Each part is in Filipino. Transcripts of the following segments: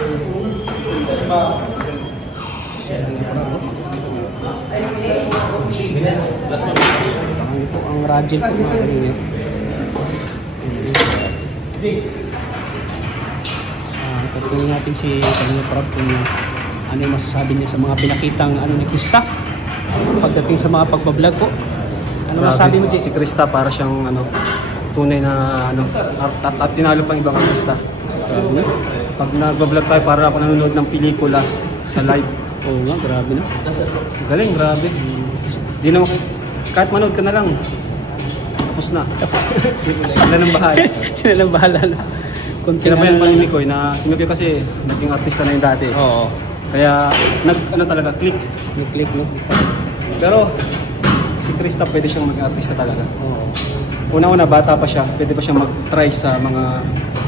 Ito ang Rajil po mga kalingap. Tatanungin natin si Kalingap Rob kung ano yung masasabi niya sa mga pinakitang ni Krista pagdating sa mga pagbablog po. Ano masasabi mo dito? Si Krista para siyang tunay na at tinalo pang ibang artista. Pag nag-vlog tayo para ako nanonood ng pelikula sa live. Oo nga, grabe na. Galing, grabe. Di naman, kahit manood ka na lang. Tapos na. Sila nang bahala. Sila nang bahala na. Sinabayan pa ni Mikoy na si Mikoy kasi naging artista na yung dati. Oo. Kaya talaga, click. Click, no? Pero si Krista pwede siyang mag-artista talaga. Oo. Una-una, bata pa siya. Pwede pa siyang mag-try sa mga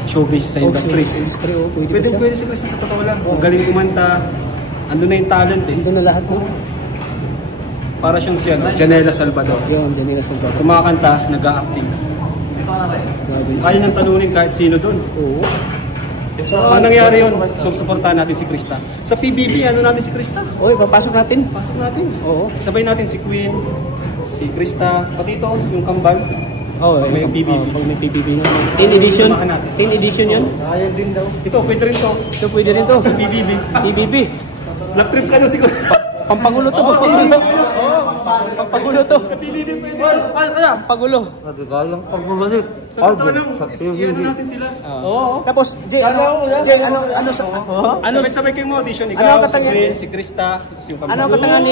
showbiz sa industry. Pwede si Krista sa totoo lang. Magaling kumanta. Andun na yung talent eh. Andun na lahat mo. Para siyang siya, Janela Salvador. Yun, Janela Salvador. Kumakanta, nag-a-acting. Kaya nang talunin kahit sino doon. Oo. Paano nangyari yun? So, supportahan natin si Krista. Sa PBB, ano natin si Krista? Oy, papasok natin. Pasok natin. Oo. Sabay natin si Queen, si Krista, pati ito, yung kambal. Oo, may PBB. May PBB na. 10 edition. 10 edition yun. Kaya din daw. Ito, pwede rin to. Ito, pwede rin to. Sa PBB. PBB. Nag-trip ka na siguro. Pampagulo to. Pampagulo to. Sa PBB pwede to. Pampagulo. Nagagayang pagbabalik. Sa totoo lang, iyan natin sila. Oo. Tapos, Jay, Sabay-sabay kayong audition. Ikaw, si Queen, si Krista, si kambal. ano ang katangian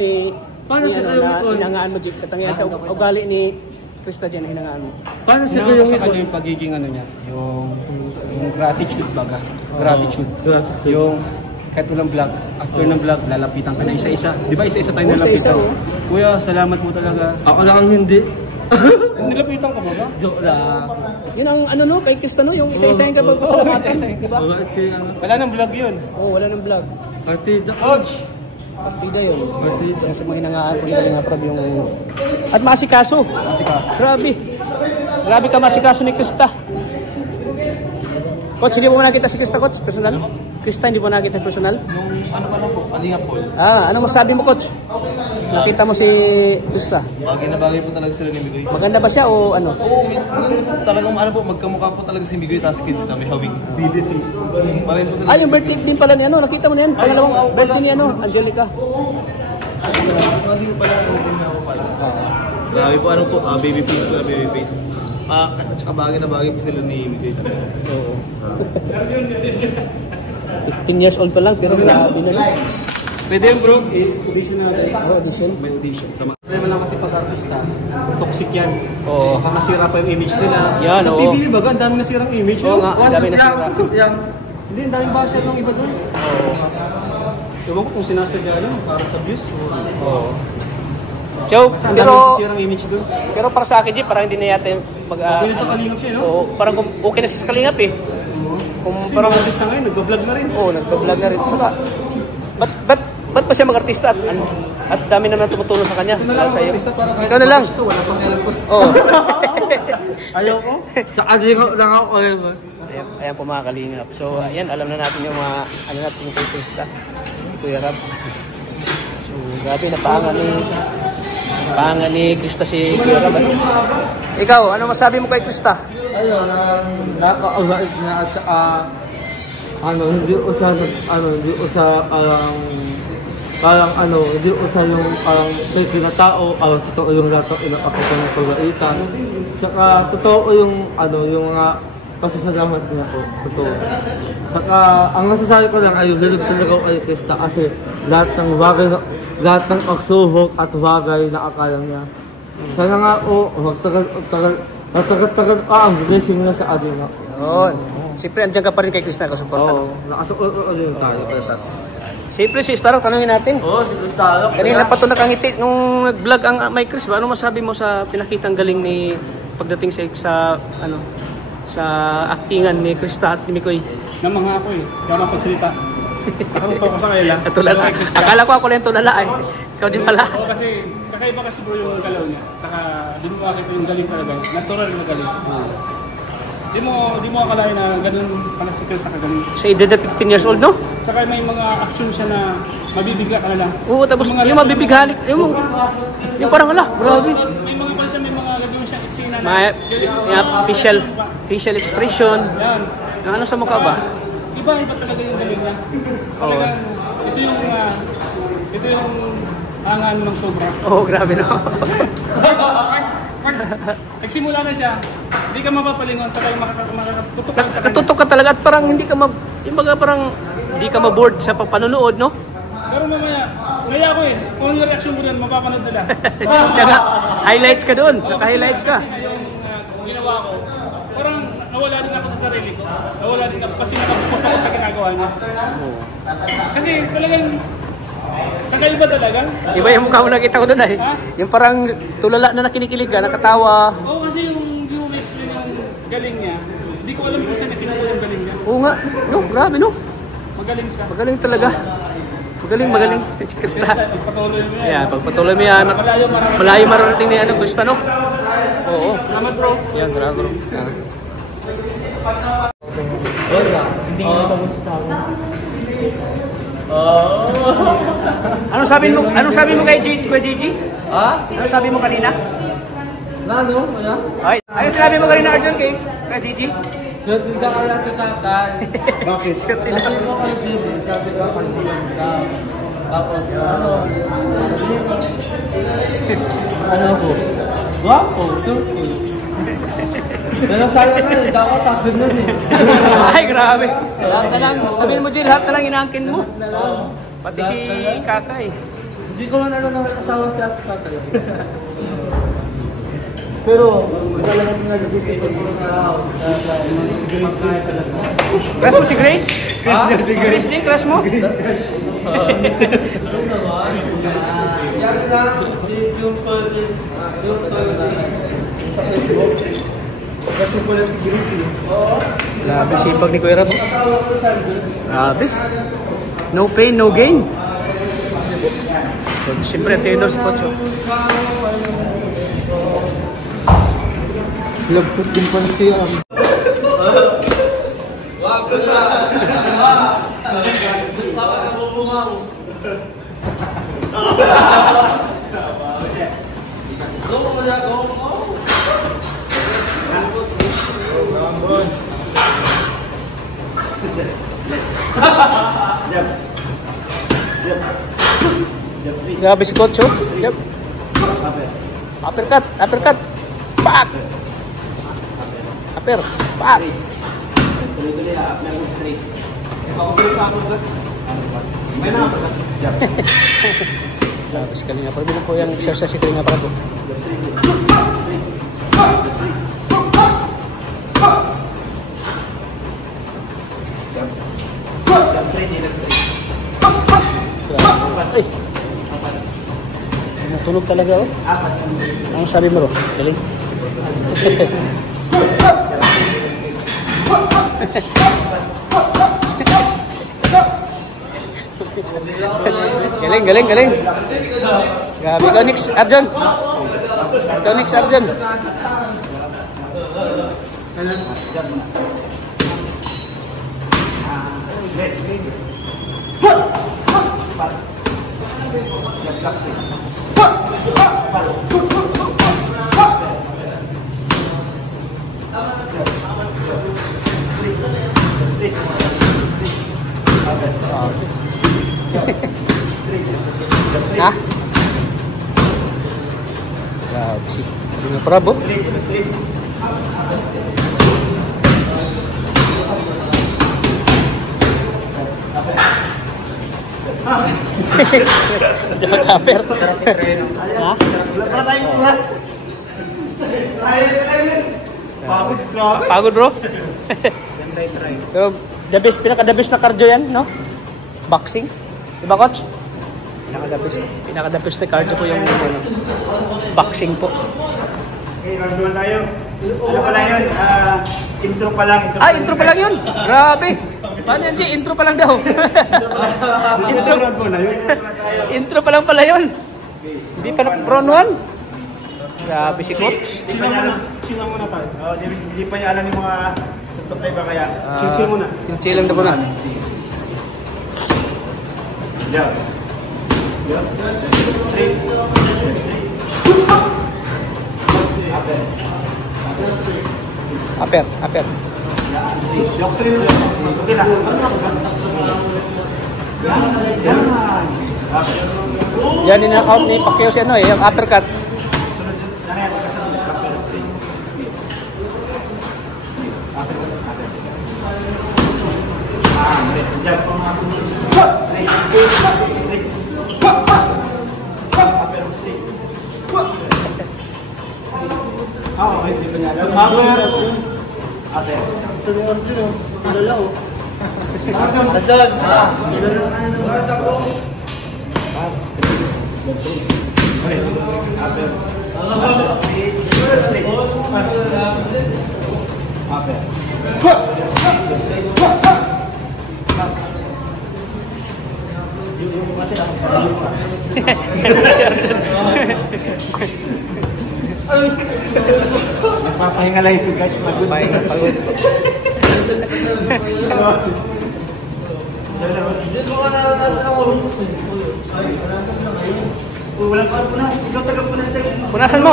ni Paano si Kalingap? hinangaan mo, Jay? Katangian sa ugali ni Krista dyan, hinangaan mo. Paano si Sa kanya Kalingap? yung pagiging niya, yung gratitude baga. Gratitude. Yung kahit walang vlog, after ng vlog, lalapitan ka na isa-isa. Di ba isa-isa tayo nalapitan? Kuya, salamat mo talaga. Ako lang ang hindi. Nilapitan ka ba ba? Joke lang. Yun ang kay Krista no, yung isa-isahin ka pagpasalamatan, di ba? Wala nang vlog yun. Oo, wala nang vlog. Partida. Coach! Partida yun. Partida. Kasi mga hinangaan ko nila nga prab yung... At masikaso. Grabe. Grabe ka masikaso ni Krista. Coach, hindi mo nakita si Krista, Coach? Personal? Krista, hindi mo nakita personal? Nung ano pa lang po, Kalingap Paul. Ano masabi mo, Coach? Nakita mo si Krista? Bagay na bagay po talaga sila ni Migoy. Maganda ba siya o ano? Oo, talagang ano po, magkamukha po talaga si Migoy tas kids na may hawig. Baby face. Parehas po sila. Yung birthday din pala ni ano, nakita mo na yan? Pangalawang birthday ni ano, Angelica. Hindi mo pala na ako pala. Grabe po, ano po, baby face po na baby face. At saka bagay na bagay po sila ni Migoy talaga. Oo. 15 years old pa lang, pero grabe na lang. Pwede yung bro, is audition natin. Audition? May audition. Problema lang kasi pag-artista, toxic yan. Oo. Baka nasira pa yung image nila. Yan, sa oo. PBB baga, ang daming nasirang image. Oo nga, ang dami nasira. Hindi, ang daming basher ng iba doon. Oo. Ewan ko kung sinasadya yun para sa views. Oo. So, Ang daming nasirang image doon. pero para sa akin, G, parang hindi na yata Okay na sa Kalingap siya, no? Oo, parang okay na sa Kalingap eh. Kung Kasi parang mga artista ngayon, nagbablog na rin. Oo, nagbablog na rin. Saka, ba't pa siya mag-artista at dami naman tumutulong sa kanya? Ito na lang Sa ang iyo. artista para kahit Ikaw na lang. ito, wala pang alam ko. Oo. Ayoko. Sa Kalingap lang ako. Ayan po mga Kalingap. So, ayan, alam na natin yung mga, natin yung artista. Kuya Rab. So, grabe, napaangan ni Krista si Kuya Rab. Ikaw, ano masabi mo kay Krista? Ayun, nakakaulit na at saka hindi usa yung may kinatao, totoo yung lahat ng ako ko ng pagkaitan. Saka totoo yung yung mga pasasalamat niya po, totoo. Saka ang masasabi ko lang ay lilig talaga ako kay Krista kasi lahat ng pagsubok at bagay na akala niya. Sana nga magtagal ang blessing na sa atin. Yun. Siyempre, andyan ka pa rin kay Krista, kasuporta. Oo, nakasuot yung tayo. Siyempre, si Starok, tanongin natin. Oo, si Starok. Kanina pa ito nakangiti nung nag-vlog ang Mike Chris. Ano masabi mo sa pinakitang galing ni pagdating sa actingan ni Krista at ni Mikoy? Namang ako eh. Kaya mapagsalita. Ako ko sa kanila. Tulala. Akala ko ako lang tulala eh. Ikaw din pala. Oo, kasi kakaiba kasi bro yung galaw niya. Saka di mo makakita yung galing talaga. Natural na galing. Di mo akalain na ganun pala si Chris nakagaling. Sa edad na 15 years old, no? Saka may mga action siya na mabibigla ka na lang. Oo, tapos yung mabibighalik, yung parang ala, grabe. Tapos may mga pa siya, may mga gagawin siya eksena na. May facial expression. Yan. Ano sa mukha ba? Iba talaga yung galing niya. Talagang ito yung angan ng sobra. Oo, grabe no. Nagsimula na siya, hindi ka mapapalingon, talagang makakatutok ka sa kanya. Katutok ka talaga at parang hindi ka parang hindi ka ma-bored sa panonood, no? Pero mamaya, ngaya ako eh, kung yung reaction mo dyan, mapapanood nila. Siya nga, highlights ka doon, naka-highlights ka. Kasi yung ginawa ko, parang nawala din ako sa sarili ko. Nawala din ako kasi nakapokus ako sa ginagawa niya. Kasi talagang kakaiba talaga. Iba yung mukha mo nakita ko doon Ha? Yung parang tulala na nakinikilig ka, nakatawa. Oo, kasi yung explain yung galing niya, hindi ko alam kung saan nakinuha yung galing niya. Oo nga, no, grabe no. Magaling siya. Magaling talaga. Magaling. Si Krista. Pagpatuloy mo yan. Yeah, pagpatuloy mo yan. Malayo mararating ni Krista, no? Oo. Salamat bro. Yan, grabe bro. Hindi nga ba masasabi? Anong sabi mo kay Gigi? Ha? Anong sabi mo kanina? Na ano? Kaya? Ay, anong sabi mo kanina kay Gigi? Swerte ka kaya sa kakay. Bakit? Sabi ko kay Jimmy, sabi ko kandiyan ka. Tapos ano ko? Guwapo, surfing. Pero sayang na eh, dapat takbid nun eh. Ay, grabe. Lahat na lang. Sabihin mo, Jill, lahat na lang inaangkin mo. Pati si Kakay. Hindi ko man ano asawa si Ate Kakay. Pero, talaga pinag-ibig ko sa Grace na talaga. Crush mo si Grace? Grace din, crush mo? Yan lang, si Jumper din. Kasi pala si Grace eh. Grabe, sipag ni Kuya Rab. Grabe. No pain, no gain. So, siyempre, tenor si Pocho. Lagfoot din pala siya. Grabe si Pocho. Yep. Uppercut. Pak! Upper. Pak! Tuloy-tuloy na, upper mo straight. Pakusulit sa upper cut. May na upper cut. Grabe si Kalinga Prab. Bilang po yung exercise si Kalinga Prab. Ay! Natunog talaga oh. Ang sabi mo ro? Galing. Galing. Grabe ka, Nix Arjun. Ikaw, Nix Arjun. Ha? Grabe sih. Kalinga Prab oh. Jangan cover. Ha? Wala tayong oras. Pagod, grabe. Pagod bro. Pero pinaka-the best na cardio yan, no? Boxing. Diba coach? Pinaka-the best na cardio po yung boxing po. Okay, round naman tayo. Ano pala yun? Intro pa lang. Intro pa lang yun. Grabe. Paano yan, G? Intro pa lang daw. Intro round mo na yun. Intro pa lang pala yun. Hindi pa na round 1. Grabe si coach. Hindi pa niya alam. chill lang muna tayo. Oh, hindi pa niya alam yung mga suntok na iba kaya. Chill muna. Chill lang daw na. Yeah. Yeah. Straight. Upper. Joke sa rin. Okay lang. Diyan in-account ni Pacquiao si ano eh, yung uppercut. Nagpapahinga lang ito guys. Pahinga pagod. Dito ka na nasa ang ulos eh. Walang punas. Ikaw taga-punas eh. Punasan mo.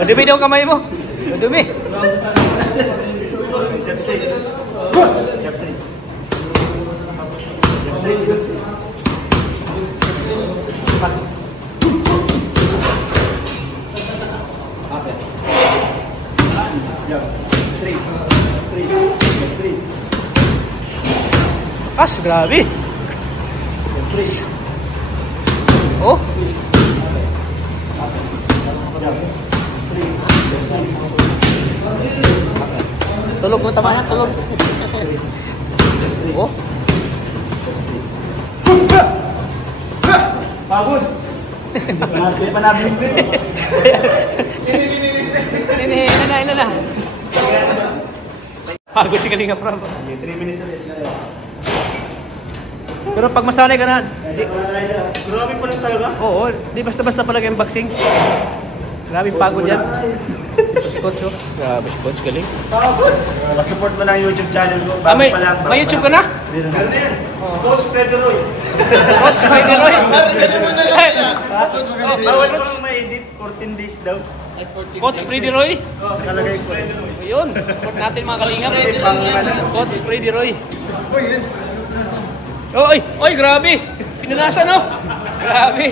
O dumi daw kamay mo. O dumi. Kas, grabe. Oh. Tulog mo tama na, tulog. Oh. Pagod. Hindi pa nabiling din. Ini na. Pagod si Kalinga Prab. 3 minutes ulit. Pero pag masanay ka na, Grabe pa lang talaga. oo, di basta-basta pala yung boxing. Grabe pagod yan. Si Coach, oh. Grabe si Coach, galing. Support mo lang yung YouTube channel ko. May YouTube ka na? Meron na. Coach Pedroy. Coach, may Deroy. Bawal pang may edit 14 days daw. Coach Freddy Roy. Nakalagay ko. Ayun, support natin mga kalingap. Coach Freddy Roy. Oy, grabe. Pinunasan, no? Grabe.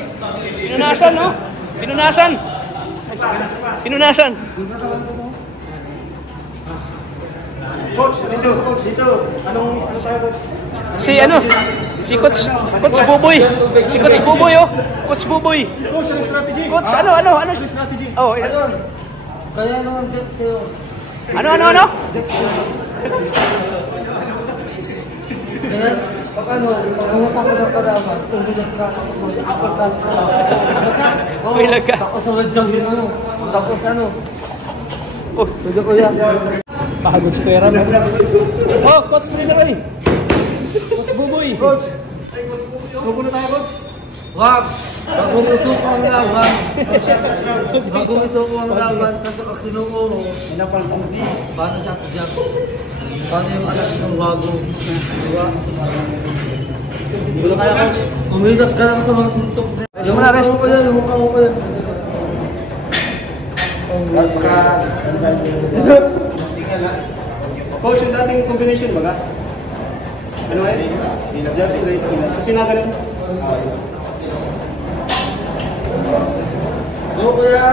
Pinunasan, no? Pinunasan. Coach, dito. Anong sayo ko? Si Coach Buboy. Si Coach Buboy, oh. Coach Buboy. Coach, ang strategy. Coach, ano? Strategy. Oh, Kaya naman dito sa'yo. ano? Kaya, pag pumunta ko ng karaman, tumbilag ka, tapos mag-uppercut ka. Tumbilag ka. Tapos sawadyang yun ano. Tapos ano. Oh, Pwede ko yan. pagod si Kuya Ram. Oh, Coach Freddy Roy. Coach Buboy. Coach. Suko na tayo, Coach. Wag! Bagong isuko ang laban. Bagong isuko ang laban. Kasi ang sinuko mo, paano siya sadyak? Paano yung anak ng wago? Diba? Hindi ko na kaya, Coach. Umigat ka lang sa mga suntok. Rest mo na, rest. Mukha ko yan. Coach, yung dating combination, baga? Ano eh? Kasi na ganun. Go kuya!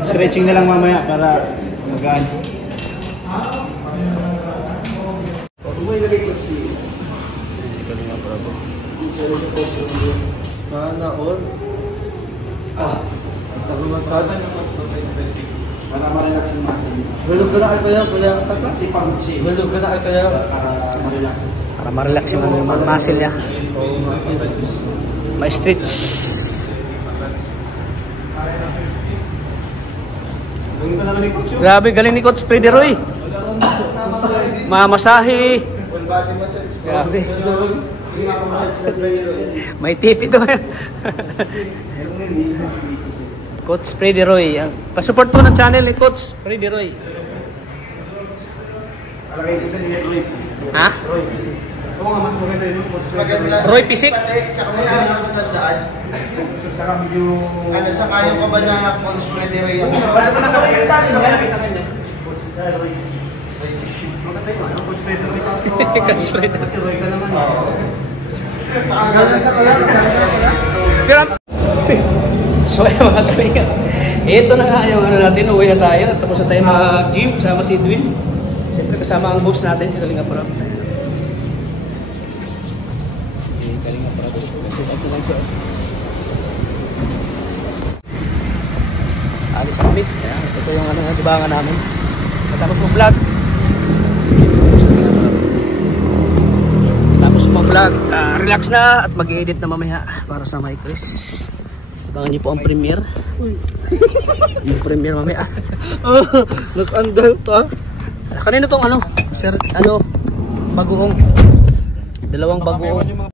Stretching na lang mamaya para magaan. Sana all. Tagumasada. Para ma-relax yung muscle. Hulog ka na ay kaya, kuya. Si Pangchi. Hulog ka na ay kaya. Para ma-relax. Para ma-relax yung muscle niya. Ma-stretch. Grabe, galing ni Coach Freddy Roy. Mamasahe. Grabe. May tip ito. Coach Freddy Roy. Pa-support po ng channel ni Coach Freddy Roy. Ha? Roy Pisik? Ano sa kayo ka ba na Coach Freddy Roy? Coach Freddy Roy. So mga kaibigan, ito na nga yung ano natin, uwi na tayo. Tapos na tayo mag-gym, kasama si Edwin. Siyempre kasama ang boss natin, si Kalinga Prab. Kalinga Prab. Alis sa kami. Ito yung ano, dibangan namin. Tapos mag-vlog. Tapos mag-vlog. Relax na at mag-edit na mamaya para sa my Chris. Abangan niyo po ang premiere. Yung premiere mamaya. Nag-andal pa. Kanino tong ano? Sir, ano? Bagoong. Dalawang bagoong.